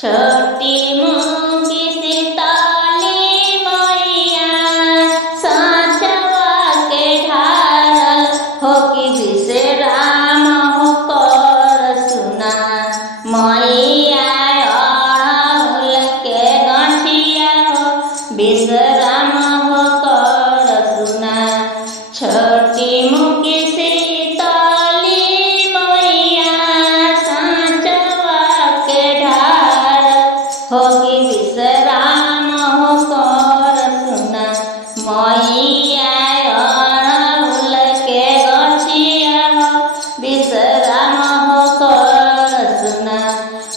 छोटी मूंगी सीताली मैया साँचवा के ढारल हो कि विश्राम हो कर सुना मैया अड़हुल के गठिया हो विश्राम हो कर सुना छोटी मूंगी सीताली मैया साँचवा के ढार हो कि विश्राम हो कर सुना मैया अड़हुल के गठिया हो विश्राम हो कर सुना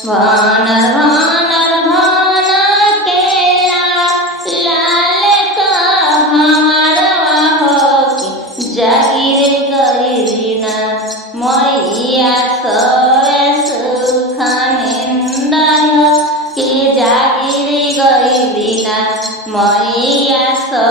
भानर भानर भाना के लाल का भारवा हो कि जागिर गईना मैया सोए सुखा निंदन कि जागिर गईना मैया सो